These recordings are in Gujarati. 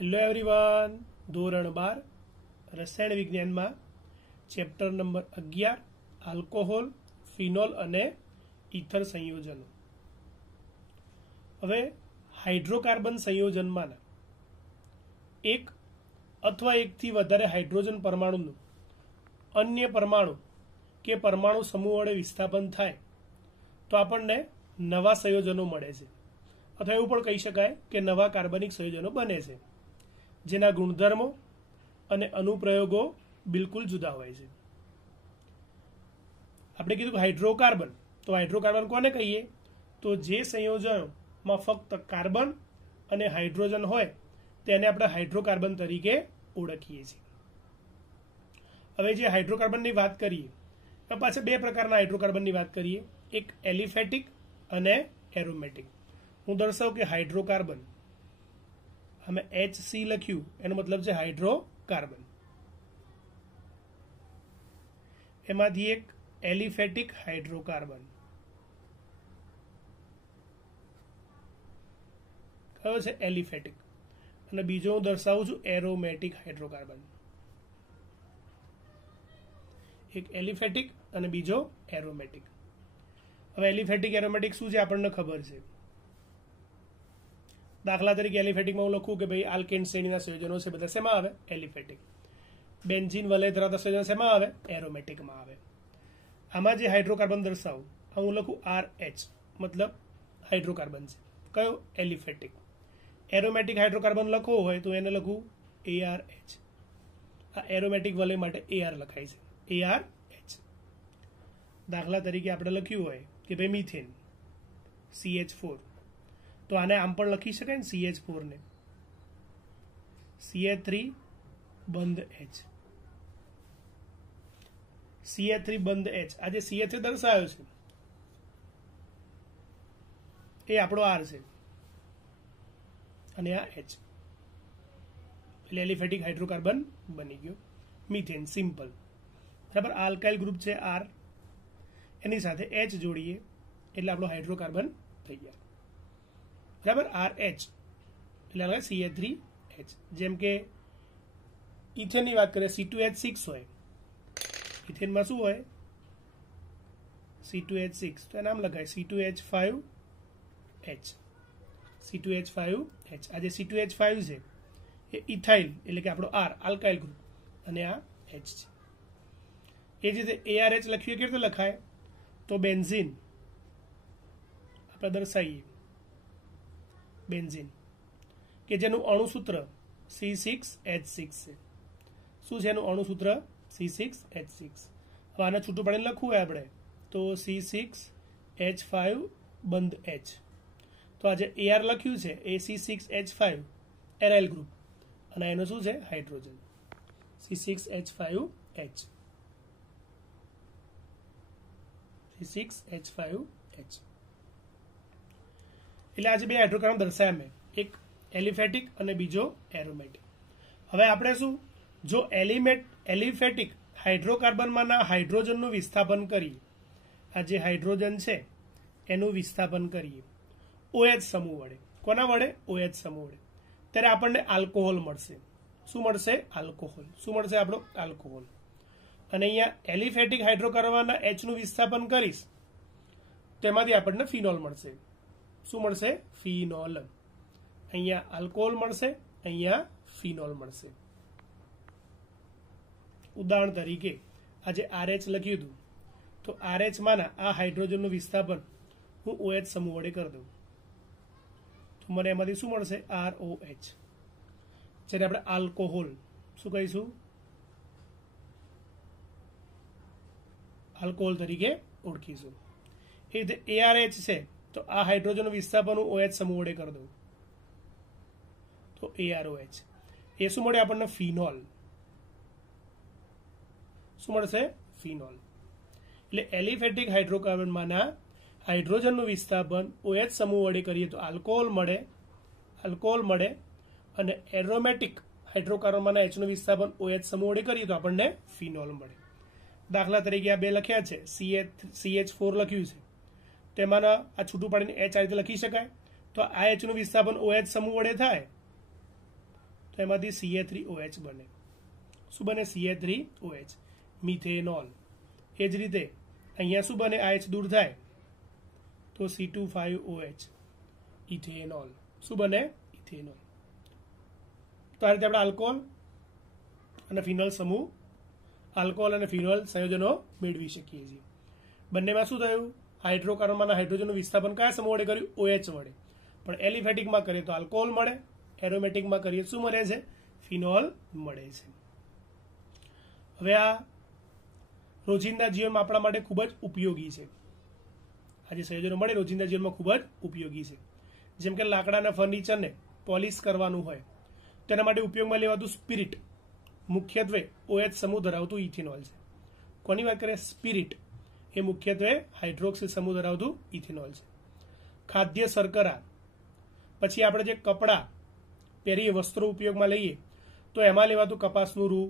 હેલો એવરીવન, ધોરણ 12 રસાયણ વિજ્ઞાનમાં ચેપ્ટર નંબર 11 આલ્કોહોલ, ફિનોલ અને ઇથર સંયોજનો. હવે હાઇડ્રોકાર્બન સંયોજનમાંના એક અથવા એકથી વધારે હાઇડ્રોજન પરમાણુનું અન્ય પરમાણુ કે પરમાણુ સમૂહ વડે વિસ્થાપન થાય તો આપણને નવા સંયોજનો મળે છે, અથવા એવું પણ કહી શકાય કે નવા કાર્બનિક સંયોજનો બને છે જેના ગુણધર્મો અને અનુપ્રયોગો બિલકુલ જુદા હોય છે. આપણે કીધું કે હાઇડ્રોકાર્બન, તો હાઇડ્રોકાર્બન કોને કહીએ? તો જે સંયોજનોમાં ફક્ત કાર્બન અને હાઇડ્રોજન હોય તેને આપણે હાઇડ્રોકાર્બન તરીકે ઓળખીએ છીએ. હવે જે હાઇડ્રોકાર્બનની વાત કરીએ તો પાછા બે પ્રકારના હાઇડ્રોકાર્બનની વાત કરીએ, એક એલિફેટિક અને એરોમેટિક. હું દર્શાવું કે હાઇડ્રોકાર્બન, અમે HC લખ્યું એનો મતલબ છે હાઇડ્રોકાર્બન. એમાંથી એક એલિફેટિક હાઇડ્રોકાર્બન, કયો છે? એલિફેટિક. અને બીજો હું દર્શાવું છું એરોમેટિક હાઇડ્રોકાર્બન. એક એલિફેટિક અને બીજો એરોમેટિક. હવે એલિફેટિક એરોમેટિક શું છે આપણને ખબર છે. દાખલા તરીકે એલિફેટિકમાં હું લખું કે ભાઈ આલ્કેન શ્રેણીના સંયોજનો છે, બધા શેમાં આવે? એલિફેટિક. બેન્ઝીન વલય ધરાવતા સંયોજનો શેમાં આવે? એરોમેટિકમાં આવે. આમાં જે હાઇડ્રોકાર્બન દર્શાવું, હું લખું RH, મતલબ હાઇડ્રોકાર્બન છે. કયો? એલિફેટિક. એરોમેટિક હાઇડ્રોકાર્બન લખવો હોય તો એને લખું ARH. આ એરોમેટિક વલય માટે AR લખાય છે, ARH. દાખલા તરીકે આપણે લખ્યું હોય કે ભાઈ મિથેન CH4, તો આને આમ પણ લખી શકાય ને, CH4 ને CH3 બંધ H, CH3 બંધ H. આ જે CH3 દર્શાવ્યો છે એ આપણો R છે અને આ H, એટલે એલિફેટિક હાઇડ્રોકાર્બન બની ગયો મિથેન, સિમ્પલ. બરાબર. આલ્કાઇલ ગ્રુપ છે R, એની સાથે H જોડીએ એટલે આપણો હાઇડ્રોકાર્બન થઈ ગયા. બરાબર. RH એટલે CH3H. જેમ કે ઇથેનની વાત કરીએ, C2H6 હોય. ઇથેનમાં શું હોય? C2H6, તો એનું નામ લખાય C2H5H. C2H5H. આ જે C2H5 છે એ ઇથાઇલ એટલે કે આપણો R, આલ્કાઇલ ગ્રુપ, અને આ H છે. એ જ રીતે ARH લખીએ કેવી રીતે લખાય? તો બેન્ઝીન આપણે દર્શાવીએ, બેન્ઝીન કે જેનું અણુસૂત્ર C6H6 છે. શું છે એનું અણુસૂત્ર? C6H6. હવે આને છૂટું પાડીને લખવું હોય આપણે તો C6H5 બંધ H. તો આ જે AR લખ્યું છે એ C6H5 એરાઇલ ગ્રુપ, અને એનું શું છે? Hydrogen, C6H5H. C6H5H. એટલે આજે બે હાઇડ્રોકાર્બન દર્શાવ્યા મેં, એક એલિફેટિક અને બીજો એરોમેટિક. હવે આપણે શું, જો એલિફેટિક હાઇડ્રોકાર્બનમાંના હાઇડ્રોજનનું વિસ્થાપન કરીએ, આ જે હાઇડ્રોજન છે એનું વિસ્થાપન કરીએ OH સમૂહ વડે. કોના વડે? OH સમૂહ વડે. ત્યારે આપણને આલ્કોહોલ મળશે. શું મળશે? આલ્કોહોલ. શું મળશે? આપણો આલ્કોહોલ. અને અહીંયા એલિફેટિક હાઇડ્રોકાર્બનના H નું વિસ્થાપન કરીશ તેમાંથી આપણને ફિનોલ મળશે. શું મળશે? ફિનોલ. અહીંયા આલ્કોહોલ મળશે, અહીંયા ફિનોલ મળશે. ઉદાહરણ તરીકે આજે RH લખ્યું હતું, તો RH માંના આ હાઇડ્રોજનનું વિસ્થાપન હું OH સમૂહ વડે કરી દઉં તો મને એમાંથી શું મળશે? ROH. જ્યારે આપણે આલ્કોહોલ શું કહીશું? આલ્કોહોલ તરીકે ઓળખીશું. એ રીતે ARH છે તો આ હાઇડ્રોજનનું વિસ્થાપન હું OH સમૂહ વડે કરી દઉં તો AROH. એ શું મળે આપણને? ફિનોલ. શું મળશે? ફિનોલ. એટલે એલિફેટિક હાઇડ્રોકાર્બનમાંના હાઇડ્રોજનનું વિસ્થાપન OH સમૂહ વડે કરીએ તો આલ્કોહોલ મળે, અને એરોમેટિક હાઇડ્રોકાર્બનમાંના H નું વિસ્થાપન OH સમૂહ વડે કરીએ તો આપણને ફિનોલ મળે. દાખલા તરીકે આ બે લખ્યા છે, CH4 લખ્યું છે, તેમાંના આ છૂટું પાડીને H આ રીતે લખી શકાય. તો આ H નું વિસ્થાપન OH સમૂહ વડે થાય તો તો એમાંથી CH3OH બને. શું બને? CH3OH, methanol. એ જ રીતે અહીંયા શું બને? આ H દૂર થાય તો C2H5OH, ઇથેનોલ. શું બને? ઇથેનોલ. તો આ રીતે આપણે આલ્કોહોલ અને ફિનોલ સમૂહ, આલ્કોહોલ અને ફિનોલ સંયોજનો મેળવી શકીએ છીએ. બંનેમાં શું થયું? હાઇડ્રોકાર્બનમાંના હાઇડ્રોજનનું વિસ્થાપન કયા સમૂહ વડે કર્યું? OH વડે. પણ એલિફેટિકમાં કરીએ તો આલ્કોહોલ મળે, એરોમેટિકમાં કરીએ શું મળે છે? ફિનોલ મળે છે. હવે આ રોજિંદા જીવનમાં આપણા માટે ખૂબ જ ઉપયોગી છે. આ જે સંયોજનો મળે રોજિંદા જીવનમાં ખૂબ જ ઉપયોગી છે. જેમ કે લાકડાના ફર્નિચરને પોલિશ કરવાનું હોય તેના માટે ઉપયોગમાં લેવાતું સ્પિરિટ મુખ્યત્વે OH સમૂહ ધરાવતું ઇથેનોલ છે. કોની વાત કરીએ? સ્પિરિટ. એ મુખ્યત્વે હાઇડ્રોક્સિલ સમૂહ ધરાવતું ઇથેનોલ છે. ખાદ્ય શર્કરા, પછી આપણે જે કપડાં પહેરીએ, વસ્ત્રો ઉપયોગમાં લઈએ તો એમાં લેવાતું કપાસનું રૂ,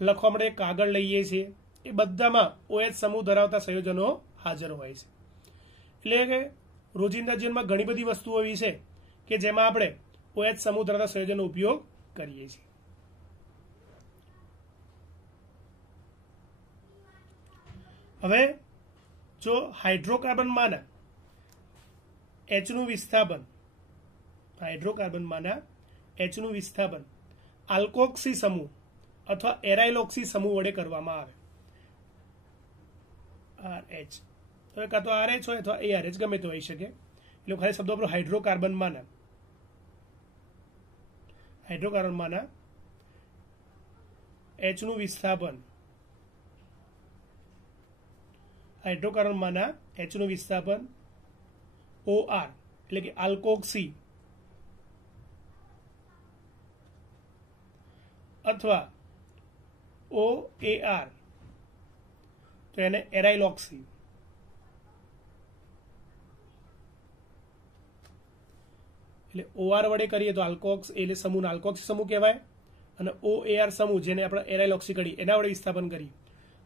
લખવા માટે કાગળ લઈએ છીએ, એ બધામાં OH સમૂહ ધરાવતા સંયોજનો હાજર હોય છે. એટલે કે રોજિંદા જીવનમાં ઘણી બધી વસ્તુઓ એવી છે કે જેમાં આપણે OH સમૂહ ધરાવતા સંયોજનનો ઉપયોગ કરીએ છીએ. હવે જો હાઇડ્રોકાર્બનમાંના Hનું વિસ્થાપન, હાઇડ્રોકાર્બનમાંના Hનું વિસ્થાપન આલ્કોક્સી સમૂહ અથવા એરાઇલોક્સી સમૂહ વડે કરવામાં આવે, RH, તો કાં તો RH હોય અથવા ARH, ગમે તે હોઈ શકે. એટલે ખાલી શબ્દો આપણો હાઇડ્રોકાર્બનમાંના Hનું વિસ્થાપન, હાઇડ્રોકાર્બનમાંના Hનું વિસ્થાપન OR એટલે કે આલ્કોક્સી અથવા OAR તો એને એરાઇલોક્સી. એટલે OR વડે કરીએ તો આલ્કોક્સ એટલે સમૂહનો આલ્કોક્સી સમૂહ કહેવાય, અને OAR સમૂહ જેને આપણે એરાઇલોક્સી કરીએ એના વડે વિસ્થાપન કરીએ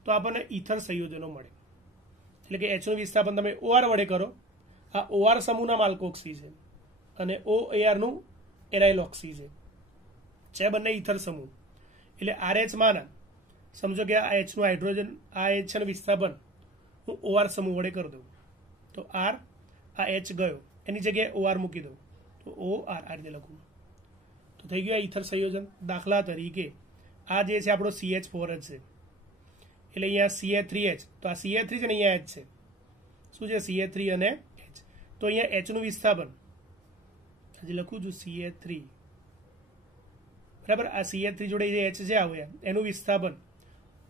તો આપણને ઇથર સંયોજનો મળે. એટલે કે Hનું વિસ્થાપન તમે OR વડે કરો, આ OR સમૂહના આલ્કોક્સી છે અને OARનું એરાઇલોક્સી છે બંને ઇથર સમૂહ. એટલે RH માના સમજો કે આ Hનું હાઇડ્રોજન, આ Hનું વિસ્થાપન હું OR સમૂહ વડે કરી દઉં તો R, આ H ગયો, એની જગ્યાએ OR મૂકી દઉં તો OR આ રીતે લખું તો થઈ ગયું આ ઇથર સંયોજન. દાખલા તરીકે આ જે છે આપણો CH4 જ છે, એટલે અહીંયા CH3H, તો આ CH3 છે ને અહીંયા H છે. શું છે? CH3 અને H. તો અહીંયા Hનું વિસ્થાપન હજી લખું છું CH3, બરાબર. આ CH3 જોડે જે H છે આવ્યા એનું વિસ્થાપન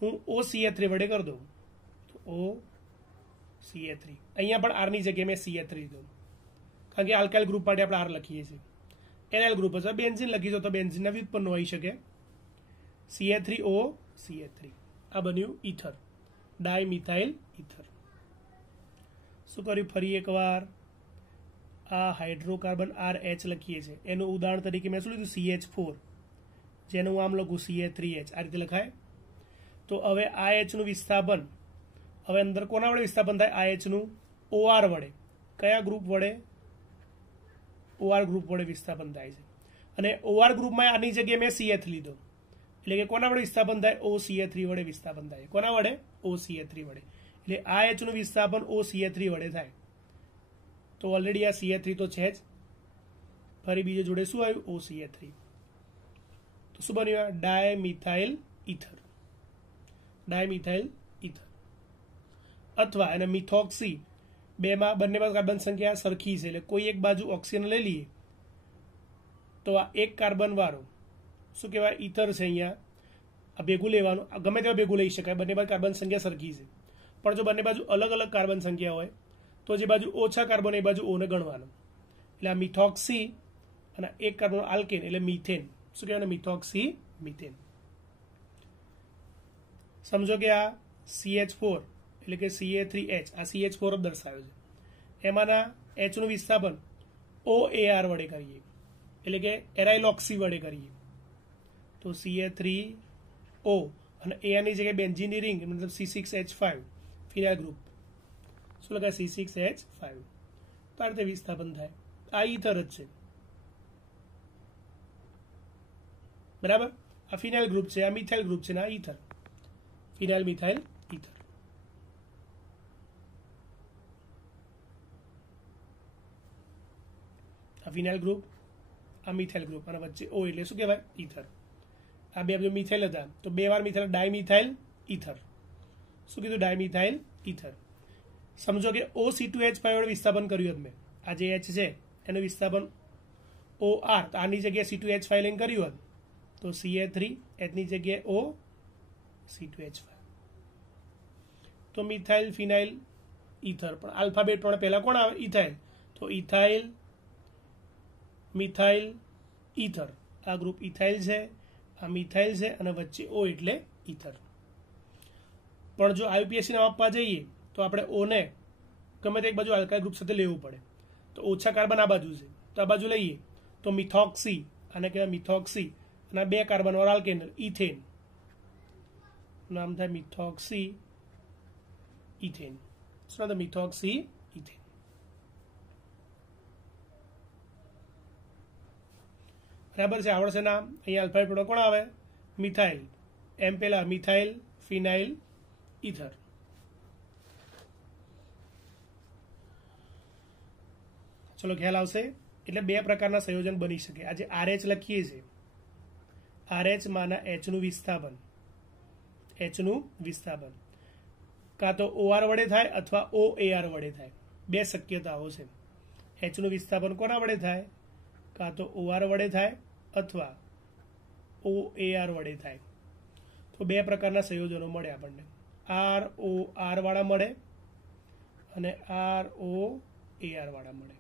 હું OCH3 વડે કરી દઉં તો OCH3. અહીંયા પણ R ની જગ્યાએ મેં CH3 લીધું કારણ કે આલ્કાઇલ ગ્રુપ માટે આપણે R લખીએ છીએ. એનાઇલ ગ્રુપ અથવા બેન્ઝીન લખીશું તો બેન્ઝીનના વ્યુત્પન્ન હોઈ શકે. CH3O CH3 આ બન્યું ઇથર, ડાયમિથાઇલ ઇથર. શું કર્યું? ફરી એકવાર આ હાઇડ્રોકાર્બન RH લખીએ છીએ, એનું ઉદાહરણ તરીકે મેં શું લીધું? CH4, જેનું હું આમ લખું CH3H, આ રીતે લખાય. તો હવે આ Hનું વિસ્થાપન, હવે અંદર કોના વડે વિસ્થાપન થાય? આ Hનું OR વડે. કયા ગ્રુપ વડે? OR ગ્રુપ વડે વિસ્થાપન થાય છે. અને OR ગ્રુપમાં આની જગ્યાએ મેં CH લીધો, એટલે કે કોના વડે વિસ્થાપન થાય? OCH3 વડે વિસ્થાપન થાય. કોના વડે? OCH3 વડે. એટલે આ Hનું વિસ્થાપન OCH3 વડે થાય. તો ઓલરેડી આ CH3 તો છે જ, ફરી બીજો જોડે શું આવ્યું? OCH3. તો શું બન્યું? Dimethyl ether, dimethyl ether. અથવા એને મિથોક્સી, બંનેમાં કાર્બન સંખ્યા સરખી છે એટલે કોઈ એક બાજુ ઓક્સિજન લઈ લઈએ તો આ એક કાર્બન વાળો શું કહેવાય? ઇથર છે. અહીંયા આ ભેગું લેવાનું, ગમે તેવા ભેગું લઈ શકાય, બંને બાજુ કાર્બન સંખ્યા સરખી છે. પણ જો બંને બાજુ અલગ અલગ કાર્બન સંખ્યા હોય તો જે બાજુ ઓછા કાર્બન એ બાજુ ઓને ગણવાનું. એટલે આ મિથોક્સી અને એક કાર્બન આલ્કેન એટલે મિથેન. શું કહેવાય? Methoxy methane. સમજો કે આ CH4 એટલે કે CH3H, આ CH4 જ દર્શાવ્યો છે. એમાંના Hનું વિસ્થાપન OAR વડે કરીએ, એટલે કે એરાઇલોક્સી વડે કરીએ તો CH3O અને AR ની જગ્યાએ બેન્ઝીનની રિંગ મતલબ C6H5 ફિનાઇલ ગ્રુપ. શું લખાય? C6H5. તો આ રીતે વિસ્થાપન થાય. આ ઇથર જ છે. બરાબર. આ ફિનાઇલ ગ્રુપ છે, આ મિથાઇલ ગ્રુપ છે, આ ઇથર. ફિનાઇલ મિથાઇલ ઇથર. આ ફિનાઇલ ગ્રુપ, આ મિથાઇલ ગ્રુપ, અને વચ્ચે O એટલે શું કહેવાય? ઇથર. આ બે બધું મિથાઇલ હતા તો 2 વાર મિથાઇલ, ડાયમિથાઇલ ઇથર. શું કીધું? Dimethyl ether. સમજો કે OC2H5 વડે વિસ્થાપન કર્યું હતું મેં. આ જે H છે એનું વિસ્થાપન OR, તો આની જગ્યાએ C2H5 લઈને કર્યું હતું તો Ca3, Hની જગ્યાએ O, C2H5. તો મિથાઇલ ફિનાઇલ ઇથર. પણ આલ્ફાબેટ પ્રમાણે પહેલા કોણ આવે? ઇથાઇલ. તો ઇથાઇલ, મિથાઇલ, ઇથર. આ ગ્રુપ ઇથાઇલ છે, આ મિથાઇલ છે, અને વચ્ચે O એટલે ઇથર. પણ જો IUPAC ને આપવા જઈએ તો આપણે O ને ગમે તે એક બાજુ આલ્કાઇલ ગ્રુપ સાથે લેવું પડે. તો ઓછા કાર્બન આ બાજુ છે તો આ બાજુ લઈએ તો મિથોક્સી, આને કહેવાય મિથોક્સી. અને 2 કાર્બન વાળો આલ્કેન ઇથેન, નામ થાય મિથોક્સી ઇથેન. શું નામ? Methoxy ethane. બરાબર છે, આવડશે નામ. અહીંયા આલ્ફાબેટ પ્રોડક્ટ કોણ આવે? મિથાઇલ. એમ પેલા મિથાઇલ ફિનાઇલ ઇથર. ચલો ખ્યાલ આવશે. એટલે 2 પ્રકારના સંયોજન બની શકે. આજે RH લખીએ છીએ, RH માના H નું વિસ્થાપન, H નું વિસ્થાપન કાં તો OR વડે થાય અથવા OAR વડે થાય. 2 શક્યતાઓ છે. H નું વિસ્થાપન કોના વડે થાય? કાં તો OR વડે થાય અથવા OAR વડે થાય. તો 2 પ્રકારના સંયોજનો મળે આપણને. ROR વાળા મળે અને ROAR વાળા મળે.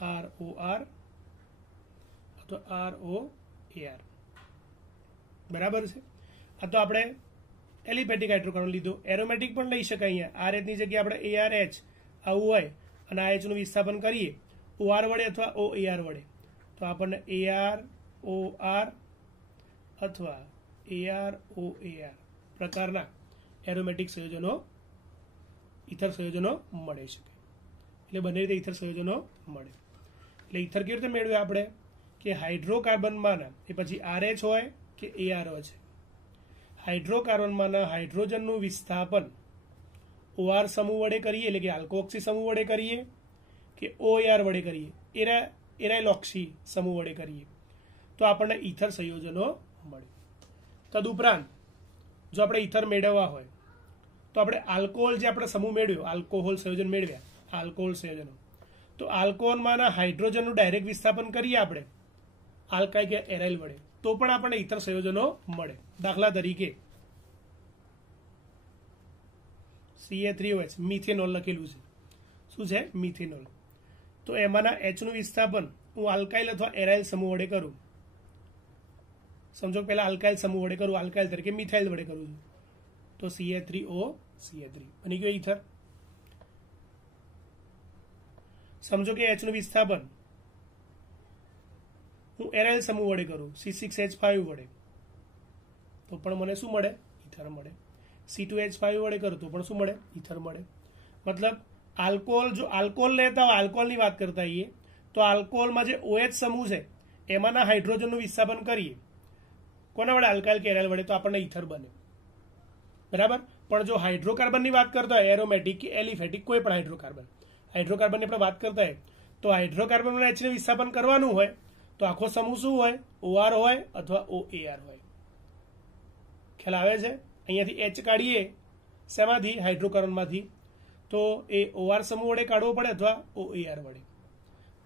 ROR અથવા ROAR. બરાબર છે. આ તો આપણે એલિફેટિક હાઇડ્રોકાર્બન લીધો. એરોમેટિક પણ લઈ શકાય. અહીંયા RH ની જગ્યાએ આપણે ARH આવું હોય અને આ H નું વિસ્થાપન કરીએ OR વડે અથવા OAR વડે તો આપણને AROR અથવા AROAR પ્રકારના એરોમેટિક સંયોજનો, ઇથર સંયોજનો મળી શકે. એટલે બંને રીતે ઇથર સંયોજનો મળે. એટલે ઇથર કેવી રીતે મેળવે આપણે? કે હાઇડ્રોકાર્બનમાંના, એ પછી RH હોય કે AR હોય છે, હાઇડ્રોકાર્બનમાંના હાઇડ્રોજનનું વિસ્થાપન OR સમૂહ વડે કરીએ, એટલે કે આલ્કોક્સી સમૂહ વડે કરીએ કે OAR વડે કરીએ, એરાઇલોક્સી સમૂહ વડે કરીએ તો આપણને ઇથર સંયોજનો મળે. તદુપરાંત જો આપણે ઇથર મેળવવા હોય તો આપણે આલ્કોહોલ, જે આપણે સમૂહ મેળવ્યો, આલ્કોહોલ સંયોજન મેળવ્યા, આલ્કોહોલ સંયોજનો, તો આલ્કોહોલમાંના હાઇડ્રોજનનું ડાયરેક્ટ વિસ્થાપન કરીએ આપણે આલ્કાઇલ કે એરાઇલ વડે તો પણ આપણને ઇથર સંયોજનો મળે. દાખલા તરીકે Ca3OH મિથેનોલ લખેલું છે. શું છે? મિથેનોલ. તો એમાંના H નું વિસ્થાપન હું આલ્કાઇલ અથવા એરાઇલ સમૂહ વડે કરું. સમજો પહેલા આલ્કાઇલ સમૂહ વડે કરું, આલ્કાઇલ તરીકે મિથાઇલ વડે કરું છું તો CA3OCA3 બની ગયો ઇથર. સમજો કે H નું વિસ્થાપન હું એરાઇલ સમૂહ વડે કરું C6H5 વડે તો પણ મને શું મળે? ઇથર મળે. C2H5 વડે કરું તો પણ શું મળે? ઇથર મળે. મતલબ આલ્કોહોલ, જો આલ્કોહોલ લેતા હોય, આલ્કોહોલની વાત કરતા હોઈએ તો આલ્કોહોલમાં જે OH સમૂહ છે એમાંના હાઇડ્રોજનનું વિસ્થાપન કરીએ કોના વડે? આલ્કાઇલ કે એરાઇલ વડે તો આપણને ઇથર બને. બરાબર. પણ જો હાઇડ્રોકાર્બનની વાત કરતા હોય, એરોમેટિક કે એલિફેટિક કોઈ પણ હાઇડ્રોકાર્બનની આપણે વાત કરતા હોય તો હાઇડ્રોકાર્બનના H ને વિસ્થાપન કરવાનું હોય તો આખો સમૂહ શું હોય? OR હોય અથવા OAR હોય. ખ્યાલ આવે છે? અહીંયાથી H કાઢીએ શેમાંથી? હાઇડ્રોકાર્બનમાંથી, તો એ OR સમૂહ વડે કાઢવો પડે અથવા OAR વડે.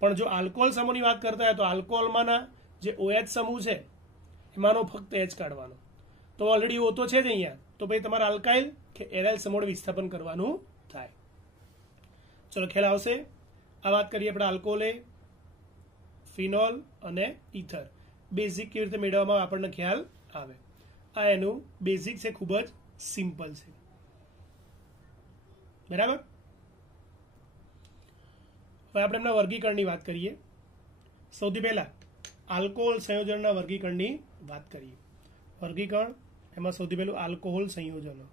પણ જો આલ્કોહોલ સમૂહની વાત કરતા હોય તો આલ્કોહોલમાંના જે OH સમૂહ છે એમાંનો ફક્ત H કાઢવાનો. તો ઓલરેડી O તો છે જ અહીંયા, તો ભાઈ તમારે આલ્કાઇલ કે એરાઇલ સમૂહ વડે વિસ્થાપન કરવાનું થાય. ચલો ખ્યાલ આવશે. આ વાત કરીએ આપણે આલ્કોહોલ, ફિનોલ અને ઇથર. બેઝિક કેવી રીતે મેળવવામાં આપણને ખ્યાલ આવે. આ એનું બેઝિક છે, ખૂબ જ સિમ્પલ છે. બરાબર. હવે આપણે એમના વર્ગીકરણની વાત કરીએ. સૌથી પહેલા આલ્કોહોલ સંયોજનના વર્ગીકરણની વાત કરીએ. વર્ગીકરણ એમાં સૌથી પહેલું આલ્કોહોલ સંયોજનો.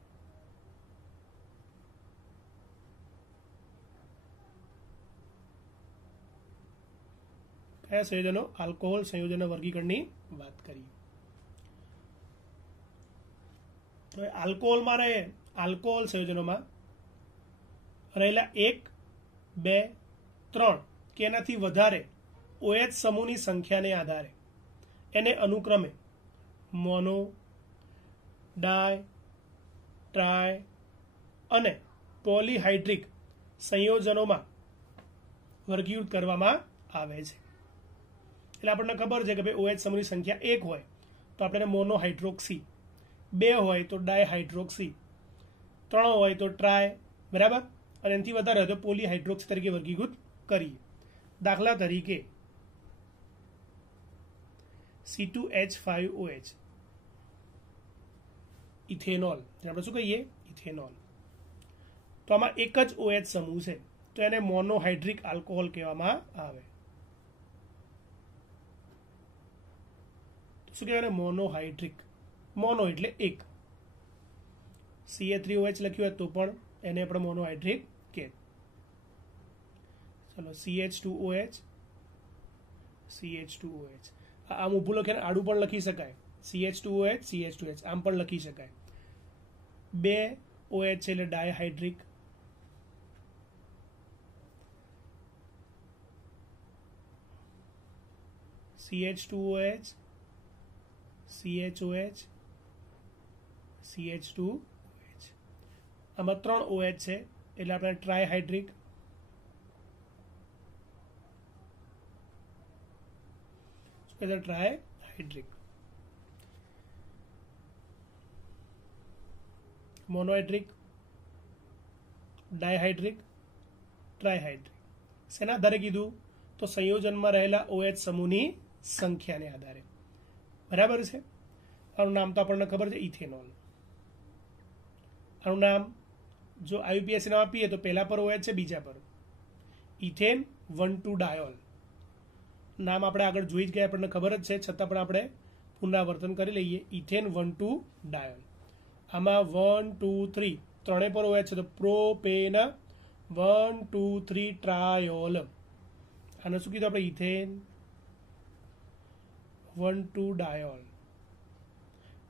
કયા સંયોજનો? આલ્કોહોલ સંયોજનના વર્ગીકરણની વાત કરીએ. તો આલ્કોહોલમાં રહે, આલ્કોહોલ સંયોજનોમાં રહેલા 1, 2, 3 કે એનાથી વધારે OH સમૂહની સંખ્યાને આધારે એને અનુક્રમે મોનો, ડાય, ટ્રાય અને પોલીહાઇડ્રિક સંયોજનોમાં વર્ગીકૃત કરવામાં આવે છે. એટલે આપણને ખબર છે કે ભાઈ OH સમૂહની સંખ્યા 1 હોય તો આપણે મોનોહાઇડ્રોક્સી, 2 હોય તો ડાયહાઇડ્રોક્સી, 3 હોય તો ટ્રાય, બરાબર, અને એનાથી વધારે હોય તો પોલીહાઇડ્રોક્સી તરીકે વર્ગીકૃત કરીએ. દાખલા તરીકે C2H5OH ઇથેનોલ, આપણે શું કહીએ? ઇથેનોલ. તો આમાં એક જ OH સમૂહ છે તો એને મોનોહાઇડ્રિક આલ્કોહોલ કહેવામાં આવે. શું કહેવાય? મોનોહાઇડ્રિક. મોનો એટલે એક. Ca3OH લખ્યું હોય તો પણ એને આપણે મોનોહાઇડ્રિક કહે. ચલો CH2OH, CH2OH. આમ ઊભું લખીને આડું પણ લખી શકાય. CH2OH, CH2OH આમ પણ લખી શકાય. 2 OH છે એટલે ડાયહાઇડ્રિક. CH2OH, CHOH, CH2OH. આમાં 3 OH છે એટલે આપણે ટ્રાયહાઇડ્રિક. શું કહેવાય? ટ્રાયહાઇડ્રિક. મોનોહાઇડ્રિક, ડાયહાઇડ્રિક, ટ્રાયહાઇડ્રિક. શેના આધારે કીધું? તો સંયોજનમાં રહેલા OH સમૂહની સંખ્યાને આધારે. બરાબર છે. આનું નામ તો આપણને ખબર છે, ઇથેનોલ. આનું નામ જો IUPAC નામ આપીએ તો પહેલા પર OH છે, બીજા પર ઇથેન 1,2 ડાયોલ. નામ આપણે આગળ જોઈ જ ગયા, આપણને ખબર જ છે, છતાં પણ આપણે પુનરાવર્તન કરી લઈએ. Ethane 1,2 diol. આમાં 1, 2, 3 ત્રણે પર OH છે તો પ્રોપેન 1, 2, 3 ટ્રાયોલ. આને શું કીધું આપણે? Ethane 1,2 diol.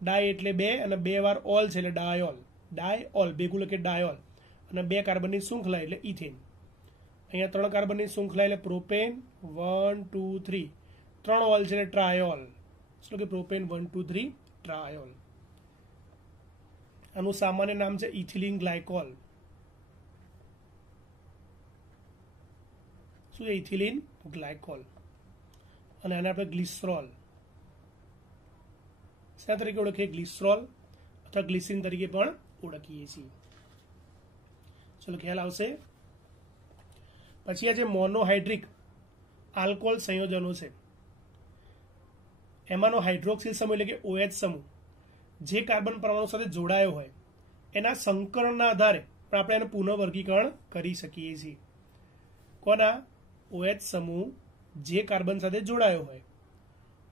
ડાય એટલે 2 અને 2 વાર ઓલ છે એટલે ડાયોલ. ડાયઓલ ભેગું લખે ડાયોલ. અને 2 કાર્બનની શૃંખલા એટલે ઇથેન. અહીંયા 3 કાર્બનની શૃંખલા એટલે પ્રોપેન 1, 2, 3 3 ઓલ છે એટલે ટ્રાયોલ. શું કે પ્રોપેન 1, 2, 3 ટ્રાયોલ. આનું સામાન્ય નામ છે ઇથિલિન ગ્લાયકોલ. શું છે? Ethylene glycol. અને આને આપણે ગ્લિસરોલ શા તરીકે ઓળખીએ? ગ્લિસરોલ અથવા ગ્લિસિન તરીકે પણ ઓળખીએ છીએ. ચલો ખ્યાલ આવશે. પછી આ જે મોનોહાઇડ્રિક આલ્કોહોલ સંયોજનો છે એમાંનો હાઇડ્રોક્સિલ સમૂહ એટલે કે OH સમૂહ જે કાર્બન પરમાણુ સાથે જોડાયો હોય એના સંકરણના આધારે પણ આપણે એનું પુનઃવર્ગીકરણ કરી શકીએ છીએ. કોના? OH સમૂહ જે કાર્બન સાથે જોડાયો હોય,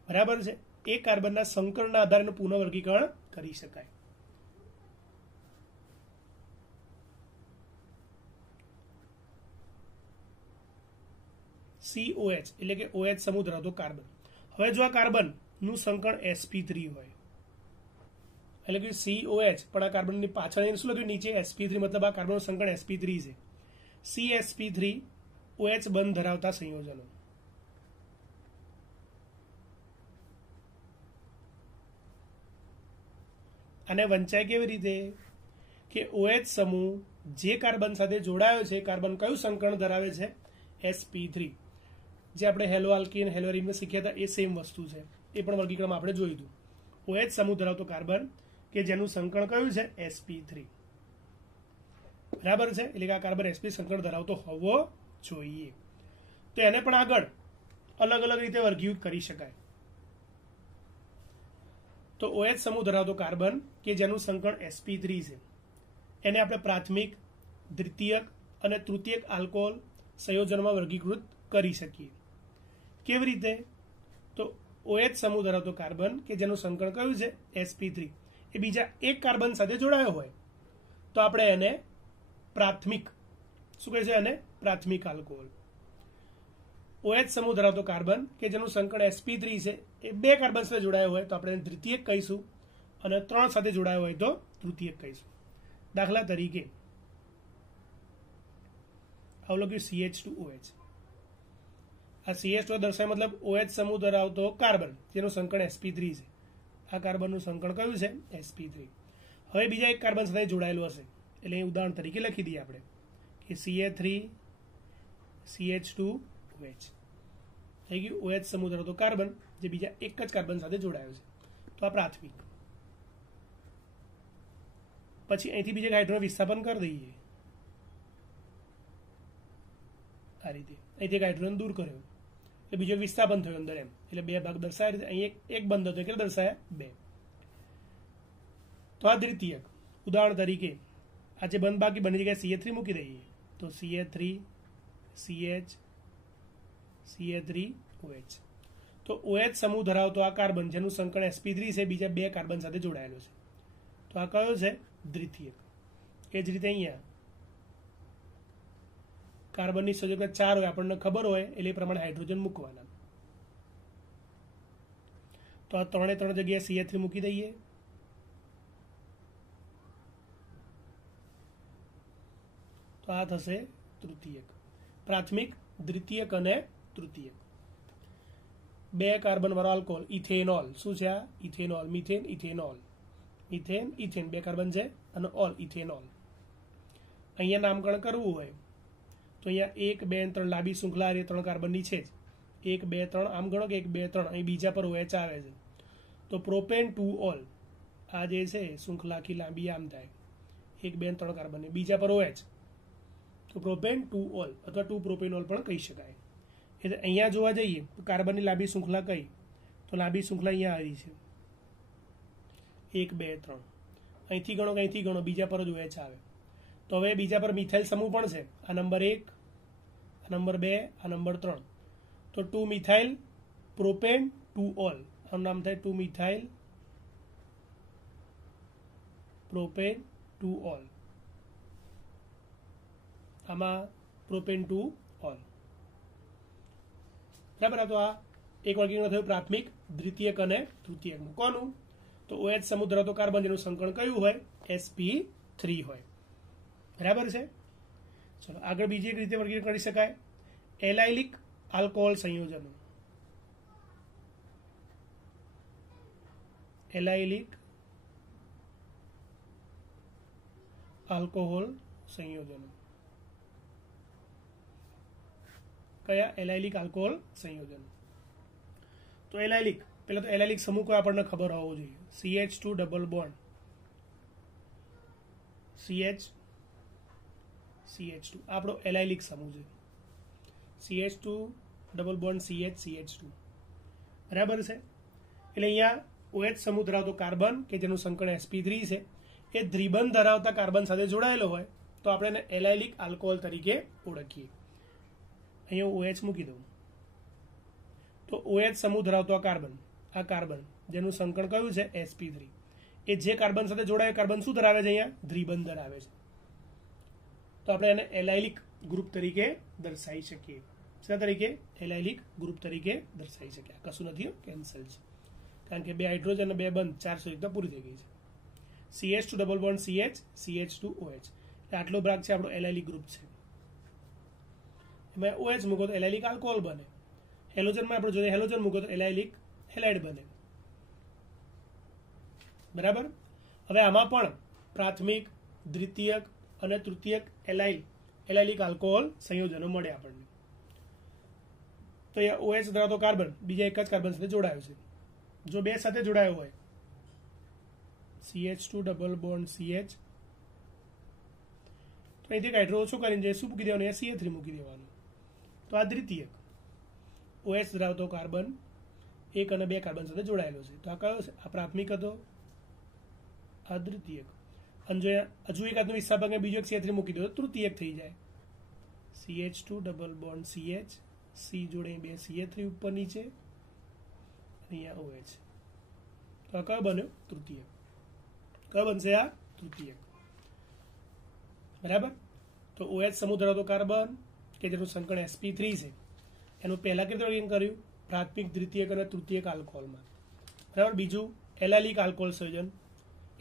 બરાબર છે, એ કાર્બનના સંકરણના આધારે પુનઃવર્ગીકરણ કરી શકાય. COH એટલે કે OH સમૂહ ધરાવતો કાર્બન. હવે જો આ કાર્બનનું સંકરણ sp3 હોય એટલે કે COH પણ આ કાર્બનની પાછળ શું લખ્યું? નીચે sp3, મતલબ આ કાર્બનનું સંકરણ sp3 છે. CsP3 OH બંધ ધરાવતા સંયોજનો. આને વંચાય કેવી રીતે? કે OH સમૂહ જે કાર્બન સાથે જોડાયો છે કાર્બન કયું સંકરણ ધરાવે છે? sp3. જે આપણે હેલો આલ્કીન હેલો એરીનમાં શીખ્યા હતા એ સેમ વસ્તુ છે. એ પણ વર્ગીકરણમાં આપણે જોયું હતું. OH સમૂહ ધરાવતો કાર્બન કે જેનું સંકરણ કયું છે? sp3. બરાબર છે. એટલે કે આ કાર્બન sp સંકરણ ધરાવતો હોવો જોઈએ. તો એને પણ આગળ અલગ અલગ રીતે વર્ગીકૃત કરી શકાય. તો OH સમૂહ ધરાવતો કાર્બન કે જેનું સંકરણ sp3 છે એને આપણે પ્રાથમિક, દ્વિતીયક અને તૃતીયક આલ્કોહોલ સંયોજનમાં વર્ગીકૃત કરી શકીએ. કેવી રીતે? તો OH સમૂહ ધરાવતો કાર્બન કે જેનું સંકરણ કયું છે? sp3 એ બીજા એક કાર્બન સાથે જોડાયો હોય તો આપણે એને પ્રાથમિક, શું કહે છે? એને પ્રાથમિક આલ્કોહોલ. OH સમૂહ ધરાવતો કાર્બન કે જેનું સંકળ sp3 છે એ 2 કાર્બન સાથે જોડાયો હોય તો આપણે એને દ્વિતીયક કહીશું અને 3 સાથે જોડાયો હોય તો તૃતીયક કહીશું. દાખલા તરીકે અવલોક્યું CH2OH. આ CH2 દર્શાવે મતલબ OH સમૂહ ધરાવતો કાર્બન જેનું સંકળ sp3 છે. આ કાર્બનનું સંકળ કયું છે? sp3. હવે બીજા એક કાર્બન સાથે જોડાયેલું હશે એટલે અહીં ઉદાહરણ તરીકે લખી દઈએ આપણે કે Ca3 CH2OH થઈ ગયું. OH સમૂહ ધરાવતો કાર્બન જે બીજા એક જ કાર્બન સાથે જોડાયો છે. તો આ પ્રાથમિક. પછી અહીંથી બીજા હાઇડ્રોજન વિસ્થાપન કરી દઈએ આ રીતે. અહીંથી એક હાઇડ્રોજન દૂર કર્યો એટલે બીજો વિસ્થાપન થયો અંદર એમ, એટલે 2 ભાગ દર્શાવ્યા. અહીં એક બંધ હતો એટલે દર્શાયા 2. તો આ દ્વિતીયક. ઉદાહરણ તરીકે આ જે બંધ બાકી બની જગ્યાએ CH3 મૂકી દઈએ તો Ca3 CH Ca3OH. તો OH સમૂહ ધરાવતો આ કાર્બન જેનું સંકળ sp3 છે બીજા 2 કાર્બન સાથે જોડાયેલો છે. તો આ કયો છે? દ્વિતીયક. એ જ રીતે અહીંયા કાર્બનની સંયોજકતા 4 હોય આપણને ખબર હોય એટલે એ પ્રમાણે હાઇડ્રોજન મૂકવાના. તો આ 3 જગ્યાએ CH3 મૂકી દઈએ. તો આ થશે તૃતીયક. પ્રાથમિક, દ્વિતીયક અને તૃતીયક. 2 કાર્બન વાળો આલ્કોહોલ ઇથેનોલ. શું છે આ? Ethanol. Methane ethanol. Methane ethane 2 carbon છે અને ઓલ ઇથેનોલ. અહીંયા નામકરણ કરવું હોય તો અહીંયા 1 2 3 લાંબી શૃંખલા એ 3 કાર્બનની છે જ. 1 2 3 આમ ગણો કે 1 2 3 અહીં બીજા પર OH આવે છે તો પ્રોપેન 2 ઓલ. આ જે છે શૃંખલા આખી લાંબી આમ થાય 1 2 3 કાર્બન બીજા પર OH તો પ્રોપેન 2 ઓલ અથવા 2 પ્રોપેનોલ પણ કહી શકાય. એટલે અહીંયા જોવા જઈએ તો કાર્બનની લાંબી શૃંખલા કઈ? તો લાંબી શૃંખલા અહીંયા આવી છે 1 2 3. અહીંથી ગણો કે અહીંથી ગણો બીજા પર જ OH આવે. તો હવે બીજા પર મિથાઇલ સમૂહ પણ છે. આ નંબર 1, આ નંબર 2, આ નંબર 3. તો 2 મિથાઇલ પ્રોપેન 2 ઓલ. આનું નામ થાય 2 મિથાઇલ પ્રોપેન 2 ઓલ. આમાં પ્રોપેન 2 ઓલ. બરાબર. તો આ એક વર્ગીકરણ થયું પ્રાથમિક, દ્વિતીયક અને તૃતીયકનું. કોનું? તો OH સમૂહ ધરાવતો કાર્બન જેનું સંકળ કયું હોય? sp3 હોય. બરાબર છે. ચલો આગળ બીજી એક રીતે વર્ગીકરણ કરી શકાય. એલાઇલિક આલ્કોહોલ સંયોજનો. એલાઇલિક આલ્કોહોલ સંયોજનો. કયા? એલાઇલિક આલ્કોહોલ સંયોજનો. તો એલાઇલિક, પહેલા તો એલાઇલિક સમૂહ કોઈ આપણને ખબર હોવો જોઈએ. CH2 ડબલ બોન્ડ CH2 આપણો એલાઇલિક સમૂહ છે. CH2 double bond CH2. બરાબર છે. એટલે અહીંયા OH સમૂહ ધરાવતો કાર્બન કે જેનું સંકળ sp3 છે એ દ્વિબંધ ધરાવતા કાર્બન સાથે જોડાયેલો હોય તો આપણે એને એલાઇલિક આલ્કોહોલ તરીકે ઓળખીએ. અહીંયા OH મૂકી દઉં તો OH સમૂહ ધરાવતો આ કાર્બન જેનું સંકળ કયું છે? sp3. એ જે કાર્બન સાથે જોડાયેલ કાર્બન શું ધરાવે છે? અહીંયા દ્વિબંધ ધરાવે છે. તો આપણે એને એલાઇલિક ગ્રુપ તરીકે દર્શાવી શકીએ. શા તરીકે? એલાઇલિક ગ્રુપ તરીકે દર્શાવી શકીએ. કશું નથી, કેન્સલ છે. કારણ કે 2 હાઇડ્રોજન અને 2 બંધ 4 સંયુક્તા પૂરી થઈ ગઈ છે. CH2 double bond CH CH2OH. એટલે આટલો ભાગ છે આપણો એલાઇલિક ગ્રુપ છે. એમાં OH મૂકો તો એલાઇલિક આલ્કોહોલ બને. હેલોજનમાં આપણે જોઈએ હેલોજન મૂકો તો એલાઇલિક હેલાઇડ બને. બરાબર. હવે આમાં પણ પ્રાથમિક, દ્વિતીયક અને તૃતીયક એલાઇલિક આલ્કોહોલ સંયોજનો મળે આપણને. તો અહીંયા OH ધરાવતો કાર્બન બીજા એક જ કાર્બન સાથે જોડાયો છે. જો 2 સાથે જોડાયો હોય CH2 ડબલ બોન્ડ CH તો અહીંથી હાઇડ્રોજન ઓછો કરીને શું મૂકી દેવાનું? CH3 મૂકી દેવાનું. તો આ દ્વિતીયક. OH ધરાવતો કાર્બન 1 અને 2 કાર્બન સાથે જોડાયેલો છે. તો આ કયો છે? આ પ્રાથમિક હતો, આ દ્વિતીયક. અને જો હજુ એક હાથનું વિસ્થાપક બીજો એક CH3 મૂકી દો તો તૃતીયક થઈ જાય. CH2 double bond CH C જોડે 2 CH3 ઉપર નીચે અહીંયા OH. તો આ કયો બન્યો? તૃતીયક. કયો બનશે? આ તૃતીયક. બરાબર. તો OH સમૂહ ધરાવતો કાર્બન કે જેનું સંકળ sp3 છે એનું પહેલાં કેવી રીતે વર્ગીકરણ કર્યું? પ્રાથમિક, દ્વિતીયક અને તૃતીયક આલ્કોહોલમાં. બરાબર. બીજું એલાઇલિક આલ્કોહોલ સંયોજન,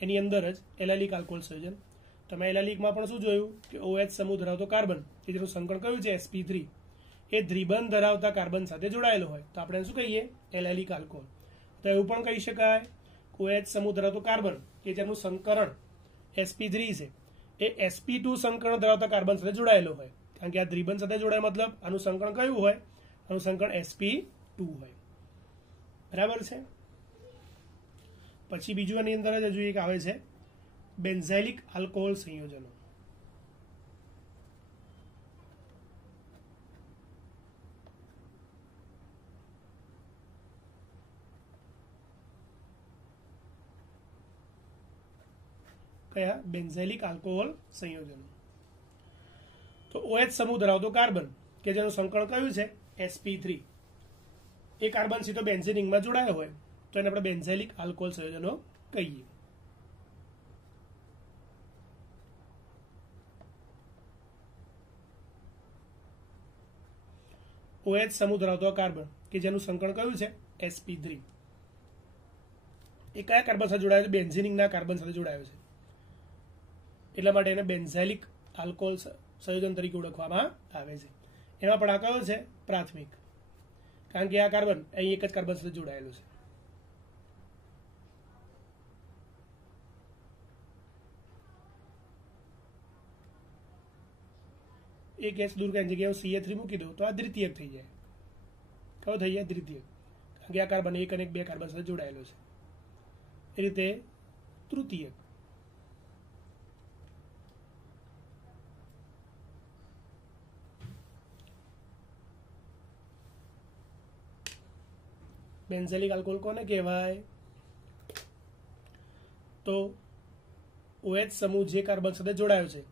એની અંદર જ એલાઇલિક આલ્કોહોલ સંયોજન. તમે એલાઇલિકમાં પણ શું જોયું કે OH સમૂહ ધરાવતો કાર્બન કે જેનું સંકળ કયું છે sp3 એ દ્વિબંધ ધરાવતા કાર્બન સાથે જોડાયેલો હોય તો આપણે શું કહીએ? Allylic alcohol. તો એવું પણ કહી શકાય OH સમૂહ ધરાવતો કાર્બન કે જેનું સંકરણ sp3 છે એ sp2 સંકરણ ધરાવતા કાર્બન સાથે જોડાયેલો હોય, કારણ કે આ દ્વિબંધ સાથે જોડાય મતલબ આનું સંકરણ કયું હોય? આનું સંકરણ sp2 હોય. બરાબર છે. પછી બીજું આની અંદર જ હજુ એક આવે છે બેન્ઝાઇલિક આલ્કોહોલ સંયોજનો. કયા? બેન્ઝાઇલિક આલ્કોહોલ સંયોજનો. તો OH સમૂહ ધરાવતો કાર્બન કે જેનું સંકળ કયું છે sp3 એ કાર્બન સીધો બેન્ઝીન રિંગમાં જોડાયો હોય તો એને આપણે બેન્ઝાઇલિક આલ્કોહોલ સંયોજનો કહીએ. OH સમૂહ ધરાવતો કાર્બન કે જેનું સંકળ કયું છે sp3 એ કયા કાર્બન સાથે જોડાયો છે? બેન્ઝીન રિંગના કાર્બન સાથે જોડાયો છે, એટલા માટે એને બેન્ઝાઇલિક આલ્કોહોલ સંયોજન તરીકે ઓળખવામાં આવે છે. એમાં પણ આ કયો છે? પ્રાથમિક, કારણ કે આ કાર્બન અહીં એક જ કાર્બન સાથે જોડાયેલો છે. એક એચ દૂર કરીને જગ્યાએ CH3 મૂકી દઉં તો આ દ્વિતીયક થઈ જાય. કયો થઈ જાય? દ્વિતીયક, કારણ કે આ કાર્બન એક અને બે કાર્બન સાથે જોડાયેલો છે. એ રીતે તૃતીયક. બેન્ઝાઇલિક આલ્કોહોલ કોને કહેવાય? તો OH સમૂહ જે કાર્બન સાથે જોડાયો છે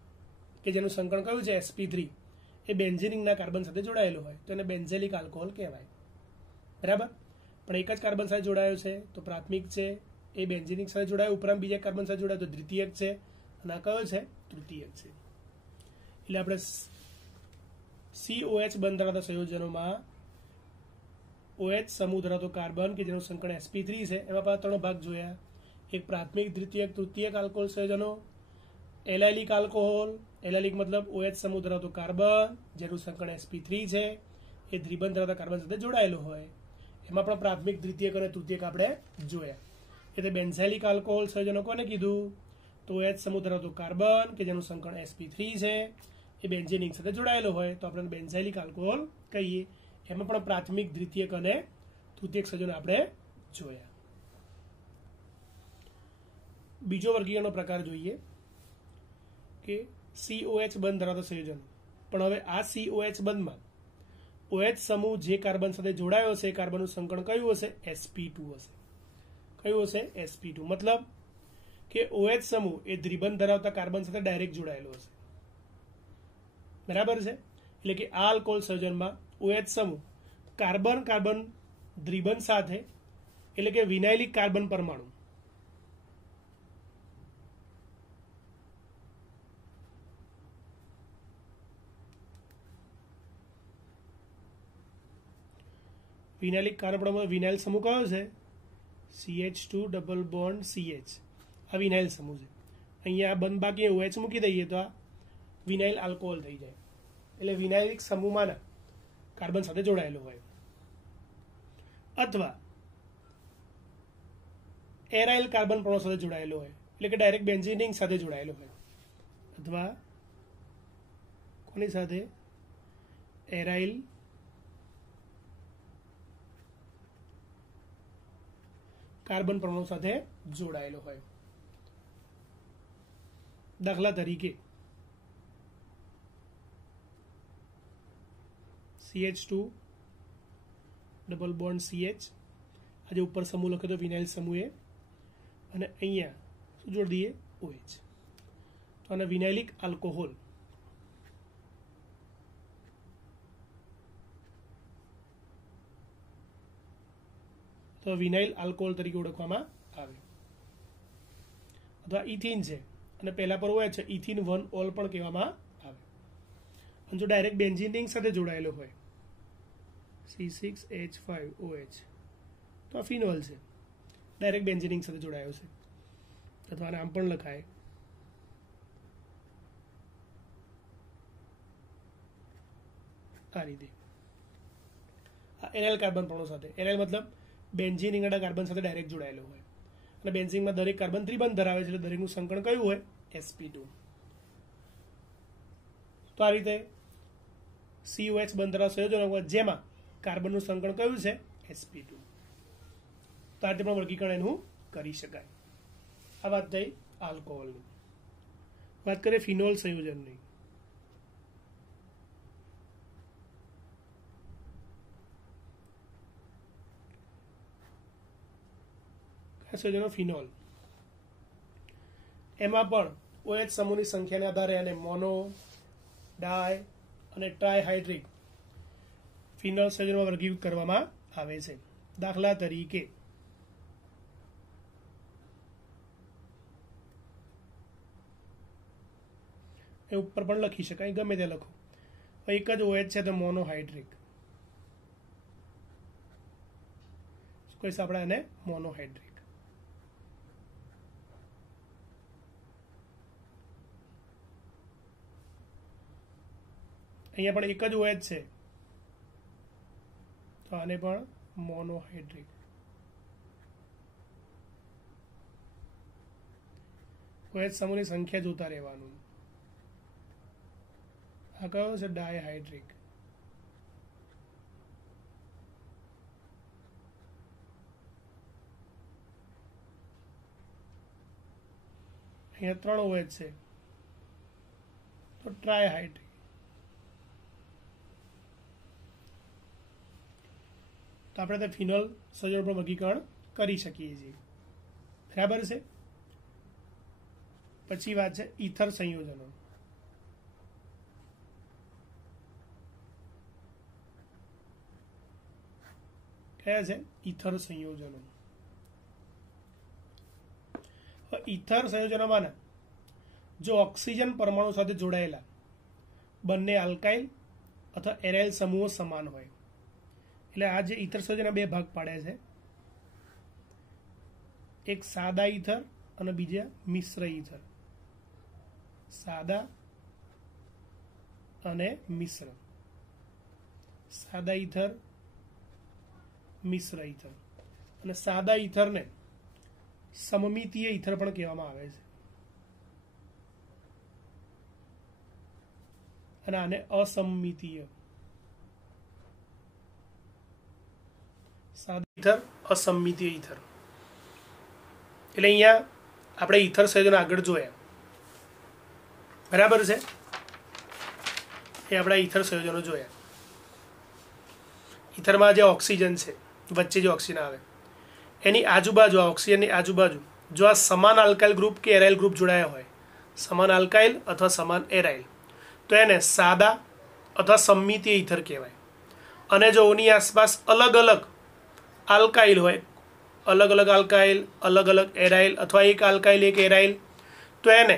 કે જેનું સંકળ કયું છે sp3 એ બેન્ઝીન રિંગના કાર્બન સાથે જોડાયેલો હોય તો એને બેન્ઝાઇલિક આલ્કોહોલ કહેવાય. બરાબર. પણ એક જ કાર્બન સાથે જોડાયો છે તો પ્રાથમિક છે, એ બેન્ઝીન રિંગ સાથે જોડાયો, ઉપરાંત બીજા કાર્બન સાથે જોડાયો તો દ્વિતીયક છે, અને આ કયો છે? તૃતીયક છે. એટલે આપણે COH બંધ ધરાવતા સંયોજનોમાં OH સમૂહ ધરાવતો કાર્બન કે જેનું સંકળ sp3 છે એમાં પાછા ત્રણ ભાગ જોયા. એક પ્રાથમિક, દ્વિતીયક, તૃતીયક આલ્કોહોલ સંયોજનો. એલાઇલિક આલ્કોહોલ, એલાઇલિક મતલબ OH સમૂહ ધરાવતો કાર્બન જેનું સંકળ sp3 છે એ દ્વિબંધ ધરાવતા કાર્બન સાથે જોડાયેલો હોય, એમાં પણ પ્રાથમિક, દ્વિતીયક અને તૃતીયક આપણે જોયા. એટલે બેન્ઝાઇલિક આલ્કોહોલ સંયોજનો કોને કીધું? તો OH સમૂહ ધરાવતો કાર્બન કે જેનું સંકળ sp3 છે એ બેન્ઝીન રિંગ સાથે જોડાયેલો હોય તો આપણે બેન્ઝાઇલિક આલ્કોહોલ કહીએ. એમાં પણ પ્રાથમિક, દ્વિતીયક અને તૃતીયક સંયોજનો આપણે જોયા. બીજો વર્ગીકરણનો પ્રકાર જોઈએ કે COH બંધ ધરાવતા સંયોજન. પણ હવે આ COH બંધમાં OH સમૂહ જે કાર્બન સાથે જોડાયો છે એ કાર્બનનું સંકળ કયું હશે? sp2 હશે. કયું હશે? sp2. મતલબ કે OH સમૂહ એ દ્વિબંધ ધરાવતા કાર્બન સાથે ડાયરેક્ટ જોડાયેલો હશે. બરાબર છે. એટલે કે આ આલ્કોહોલ સંયોજનમાં OH સમૂહ કાર્બન કાર્બન દ્વિબંધ સાથે એટલે કે વિનાઇલિક કાર્બન પરમાણુ વિનાઇલિક કાર્બન વિનાઇલ સમૂહ કયો છે? CH2 double bond CH. આ વિનાઇલ સમૂહ છે. અહીંયા બંધ બાકી OH મૂકી દઈએ તો આ વિનાઇલ આલ્કોહોલ થઈ જાય. એટલે વિનાઇલિક સમૂહમાંના કાર્બન સાથે જોડાયેલો હોય, અથવા એરાઇલ કાર્બન પરમાણુ સાથે જોડાયેલો હોય એટલે કે ડાયરેક્ટ બેન્ઝીન રિંગ સાથે જોડાયેલો હોય, અથવા કોની સાથે? એરાઇલ કાર્બન પરમાણુ સાથે જોડાયેલો હોય. દાખલા તરીકે CH2 ડબલ બોન્ડ CH, આજે ઉપર સમૂહ લખ્યો તો વિનાઇલ સમૂહ, અને અહીંયા શું જોડી દઈએ? OH. તો આને વિનાઇલિક આલ્કોહોલ તો વિનાઇલ આલ્કોહોલ તરીકે ઓળખવામાં આવે. અથવા ઇથિન છે અને પહેલા પર OH છે, ઇથિન 1 ઓલ પણ કહેવામાં આવે. અને જો ડાયરેક્ટ બેન્ઝીન રિંગ સાથે જોડાયેલો હોય C6H5OH તો આ ફિનોલ છે, ડાયરેક્ટ બેન્ઝીનિંગ સાથે જોડાયો છે, અથવા આને આમ પણ લખાય આ રીતે. આ એરાઇલ કાર્બન પરમાણુ સાથે, એરાઇલ મતલબ બેન્ઝીન ઇંગડા કાર્બન સાથે ડાયરેક્ટ જોડાયેલો હોય, અને બેન્ઝીનમાં દરેક કાર્બન ત્રિબંધ ધરાવે છે, એટલે દરેકનું સંકરણ કયું હોય? sp2. તો આ રીતે COH બંધ ધરાવતા સંયોજનો હોય જેમાં કાર્બનનું સંકરણ કયું છે? sp2. તો આ રીતે પણ વર્ગીકરણ એનું કરી શકાય. આ વાત થઈ આલ્કોહોલની. વાત કરીએ ફિનોલ સંયોજનની. સંયોજનો ફિનોલ, એમાં પણ OH સમૂહની સંખ્યાને આધારે અને મોનો, ડાય અને ટ્રાયહાઇડ્રિક ફિનોલ સંયોજનમાં વર્ગીકૃત કરવામાં આવે છે. દાખલા તરીકે એ ઉપર પણ લખી શકાય, ગમે તે લખો. એક જ OH છે તો મોનોહાઇડ્રિક, કોઈ આપણે એને મોનોહાઇડ્રિક. અહીંયા પણ એક જ OH છે તો આને પણ મોનોહાઇડ્રિક. OH સમૂહની સંખ્યા જોતા રહેવાનું. આ કયો છે? ડાયહાઇડ્રિક. અહીંયા 3 OH છે તો ટ્રાયહાઇડ્રિક. તો આપણે તે ફિનોલ સંયોજન પર વર્ગીકરણ કરી શકીએ છીએ. બરાબર છે. પછી વાત છે ઈથર સંયોજનો. કયા છે? ઈથર સંયોજનો. ઈથર સંયોજનોમાંના જો ઓક્સિજન પરમાણુ સાથે જોડાયેલા બંને આલ્કાઇલ અથવા એરાઇલ સમૂહો સમાન હોય, એટલે આ જે ઈથર સંયોજનના બે ભાગ પાડે છે, એક સાદા ઈથર અને બીજા મિશ્ર ઈથર. સાદા અને મિશ્ર. સાદા ઈથર, મિશ્ર ઈથર. અને સાદા ઈથરને સમમિતીય ઈથર પણ કહેવામાં આવે છે, અને આને અસમમિતીય. સાદા ઈથર, અસમમિતીય ઈથર. એટલે અહીંયા આપણે ઈથર સંયોજનો આગળ જોયા. બરાબર છે. એ આપણા ઈથર સંયોજનો જોયા. ઈથરમાં જે ઓક્સિજન છે, વચ્ચે જે ઓક્સિજન આવે એની આજુબાજુ, આ ઓક્સિજનની આજુબાજુ જો આ સમાન આલ્કાઇલ ગ્રુપ કે એરાઇલ ગ્રુપ જોડાયા હોય, સમાન આલ્કાઇલ અથવા સમાન એરાઇલ, તો એને સાદા અથવા સમમિતીય ઈથર કહેવાય. અને જો ઓની આસપાસ અલગ અલગ આલ્કાઇલ હોય, અલગ અલગ આલ્કાઇલ, અલગ અલગ એરાઇલ, અથવા એક આલ્કાઇલ એક એરાઇલ, તો એને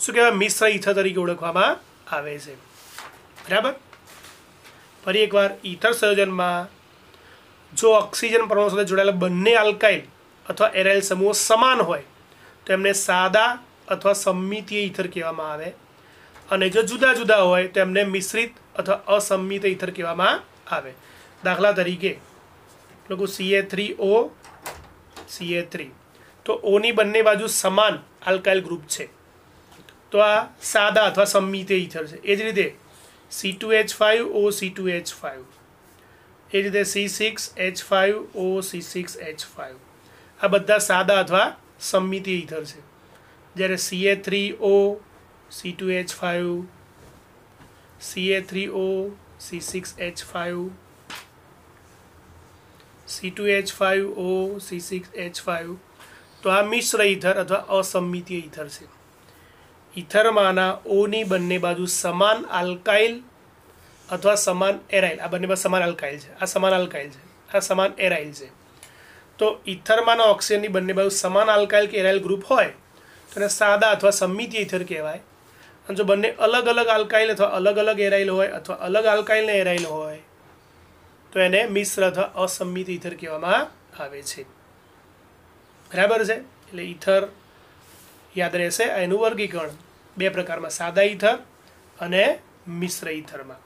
શું કહેવાય? મિશ્ર ઈથર તરીકે ઓળખવામાં આવે છે. બરાબર. ફરી એકવાર, ઈથર સંયોજનમાં જો ઓક્સિજન પરમાણુ સાથે જોડાયેલા બંને આલ્કાઇલ અથવા એરાઇલ સમૂહો સમાન હોય તો એમને સાદા અથવા સમમિતીય ઈથર કહેવામાં આવે, અને જો જુદા જુદા હોય તો એમને મિશ્રિત અથવા અસમમિતીય ઈથર કહેવામાં આવે. દાખલા તરીકે લોકો Ca3O Ca3, તો ઓની બંને બાજુ સમાન આલ્કાઇલ ગ્રુપ છે તો આ સાદા અથવા સમમિતીય ઈથર છે. એ જ રીતે C2H5O C2H5, એ રીતે C6H5O C6H5, આ બધા સાદા અથવા સમમિતીય ઈથર છે. જ્યારે Ca3O C2H5, Ca3O C6H5, C2H5O C6H5, તો આ મિશ્ર ઈથર અથવા અસમમિતીય ઈથર છે. ઈથરમાંના ઓની બંને બાજુ સમાન આલ્કાઇલ અથવા સમાન એરાઇલ, આ બંને બાજુ સમાન આલ્કાઇલ છે, આ સમાન આલ્કાઇલ છે, આ સમાન એરાઇલ છે. તો ઈથરમાંના ઓક્સિજનની બંને બાજુ સમાન આલ્કાઇલ કે એરાઇલ ગ્રુપ હોય તો એને સાદા અથવા સમમિતીય ઈથર કહેવાય. અને જો બંને અલગ અલગ આલ્કાઇલ અથવા અલગ અલગ એરાઇલ હોય, અથવા અલગ આલ્કાઇલ ને એરાઇલ હોય, તો એને મિશ્ર અથવા અસંમિત ઈથર કહેવામાં આવે છે. બરાબર છે. એટલે ઈથર યાદ રહેશે. એનું વર્ગીકરણ બે પ્રકારમાં, સાદા ઈથર અને મિશ્ર ઈથરમાં.